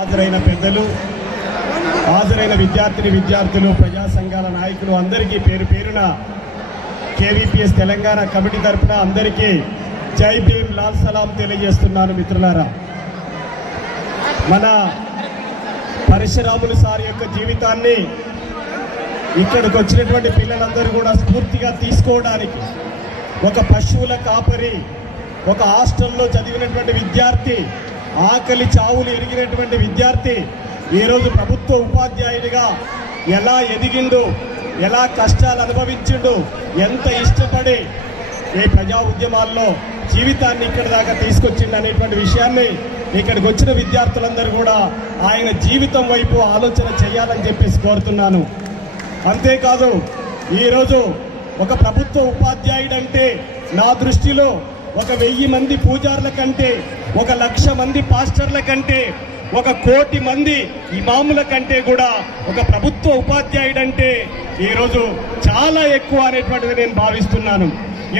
హాజరైన పెద్దలు హాజరైన విద్యార్థిని విద్యార్థులు ప్రజా సంఘాల నాయకులు అందరికీ పేరు పేరున కేవీపీఎస్ తెలంగాణ కమిటీ తరఫున అందరికీ జై భీమ్ లాల్ సలాం తెలియజేస్తున్నాను మిత్రులారా. మన పరశురాములు సార్ యొక్క జీవితాన్ని ఇక్కడికి వచ్చినటువంటి పిల్లలందరూ కూడా స్ఫూర్తిగా తీసుకోవడానికి ఒక పశువుల కాపరి ఒక హాస్టల్లో చదివినటువంటి విద్యార్థి ఆకలి చావులు ఎరిగినటువంటి విద్యార్థి ఈరోజు ప్రభుత్వ ఉపాధ్యాయుడిగా ఎలా ఎదిగిండు ఎలా కష్టాలు అనుభవించిండు ఎంత ఇష్టపడి ఈ ప్రజా ఉద్యమాల్లో జీవితాన్ని ఇక్కడ దాకా తీసుకొచ్చిండు అనేటువంటి విషయాన్ని ఇక్కడికి వచ్చిన విద్యార్థులందరూ కూడా ఆయన జీవితం వైపు ఆలోచన చేయాలని చెప్పేసి కోరుతున్నాను. అంతేకాదు ఈరోజు ఒక ప్రభుత్వ ఉపాధ్యాయుడు అంటే నా దృష్టిలో ఒక వెయ్యి మంది పూజారుల కంటే ఒక లక్ష మంది పాస్టర్ల కంటే ఒక కోటి మంది ఇమాముల కంటే కూడా ఒక ప్రభుత్వ ఉపాధ్యాయుడు అంటే ఈరోజు చాలా ఎక్కువ అనేటువంటిది నేను భావిస్తున్నాను.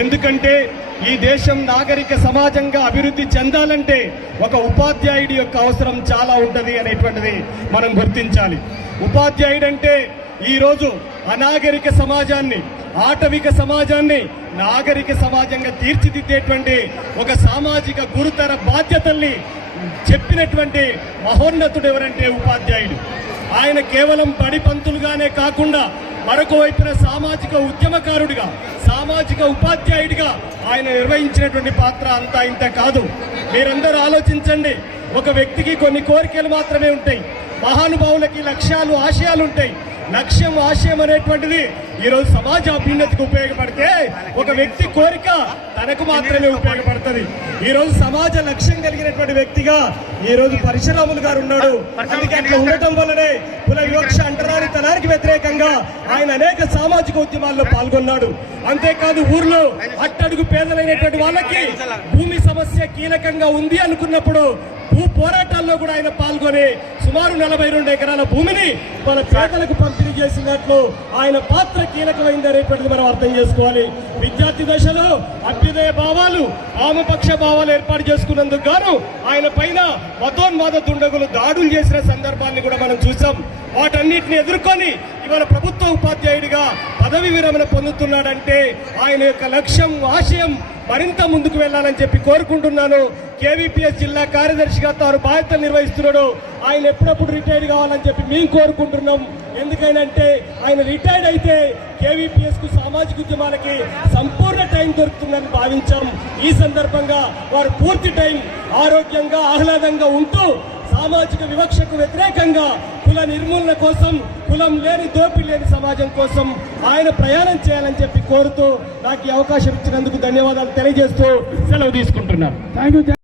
ఎందుకంటే ఈ దేశం నాగరిక సమాజంగా అభివృద్ధి చెందాలంటే ఒక ఉపాధ్యాయుడి యొక్క అవసరం చాలా ఉంటుంది అనేటువంటిది మనం గుర్తించాలి. ఉపాధ్యాయుడంటే ఈరోజు అనాగరిక సమాజాన్ని ఆటవిక సమాజాన్ని నాగరిక సమాజంగా తీర్చిదిద్దేటువంటి ఒక సామాజిక గురుతర బాధ్యతల్ని చెప్పినటువంటి మహోన్నతుడు ఎవరంటే ఉపాధ్యాయుడు. ఆయన కేవలం బడి పంతులుగానే కాకుండా మరొక వైపున సామాజిక ఉద్యమకారుడిగా సామాజిక ఉపాధ్యాయుడిగా ఆయన నిర్వహించినటువంటి పాత్ర అంతా ఇంత కాదు. మీరందరూ ఆలోచించండి. ఒక వ్యక్తికి కొన్ని కోరికలు మాత్రమే ఉంటాయి. మహానుభావులకి లక్ష్యాలు ఆశయాలు ఉంటాయి. లక్ష్యం ఆశయం అనేటువంటిది ఈరోజు సమాజ అభ్యున్నతికి ఉపయోగపడితే ఒక వ్యక్తి కోరిక తనకు మాత్రమే ఉపయోగపడుతుంది. ఈ రోజు సమాజ లక్ష్యం కలిగినటువంటి వ్యక్తిగా ఈ రోజు పరశురాములు గారు ఉన్నాడు. అందుకే అట్లా ఉండటం వల్లనే కుల వివక్ష అంటరానితనానికి వ్యతిరేకంగా ఆయన అనేక సామాజిక ఉద్యమాల్లో పాల్గొన్నాడు. అంతేకాదు ఊర్లో అట్టడుగు పేదలైనటువంటి వాళ్ళకి భూమి సమస్య కీలకంగా ఉంది అనుకున్నప్పుడు భూ పోరాటాల్లో కూడా ఆయన పాల్గొని సుమారు నలభై రెండు ఎకరాల భూమిని మన పేదలకు పంపిణీ చేసినట్లు ఆయన పాత్ర కీలకమైంది అనేటువంటిది మనం అర్థం చేసుకోవాలి. విద్యార్థి దశలో అభ్యుదయ భావాలు ఆమపక్ష భావాలు ఏర్పాటు చేసుకున్నందుకు గాను ఆయన పైన మతోన్మాద దుండగులు దాడులు చేసిన సందర్భాన్ని కూడా మనం చూసాం. వాటన్నిటిని ఎదుర్కొని ఇవాళ ప్రభుత్వ ఉపాధ్యాయుడిగా పదవి విరమణ పొందుతున్నాడంటే ఆయన యొక్క లక్ష్యం ఆశయం మరింత ముందుకు వెళ్ళాలని చెప్పి కోరుకుంటున్నాను. కేవీపీఎస్ జిల్లా కార్యదర్శిగా తాను బాధ్యతలు నిర్వహిస్తున్నాడు. ఆయన ఎప్పుడప్పుడు రిటైర్డ్ కావాలని చెప్పి మేము కోరుకుంటున్నాం. ఎందుకనంటే ఆయన రిటైర్డ్ అయితే కేవీపీఎస్కు సామాజిక ఉద్యమాలకి సంపూర్ణ టైం దొరుకుతుందని భావించాం. ఈ సందర్భంగా వారు పూర్తి టైం ఆరోగ్యంగా ఆహ్లాదంగా ఉంటూ సామాజిక వివక్షకు వ్యతిరేకంగా కుల నిర్మూలన కోసం కులం లేని దోపి లేని సమాజం కోసం ఆయన ప్రయాణం చేయాలని చెప్పి కోరుతూ నాకు ఈ అవకాశం ఇచ్చినందుకు ధన్యవాదాలు తెలియజేస్తూ సెలవు తీసుకుంటున్నాను.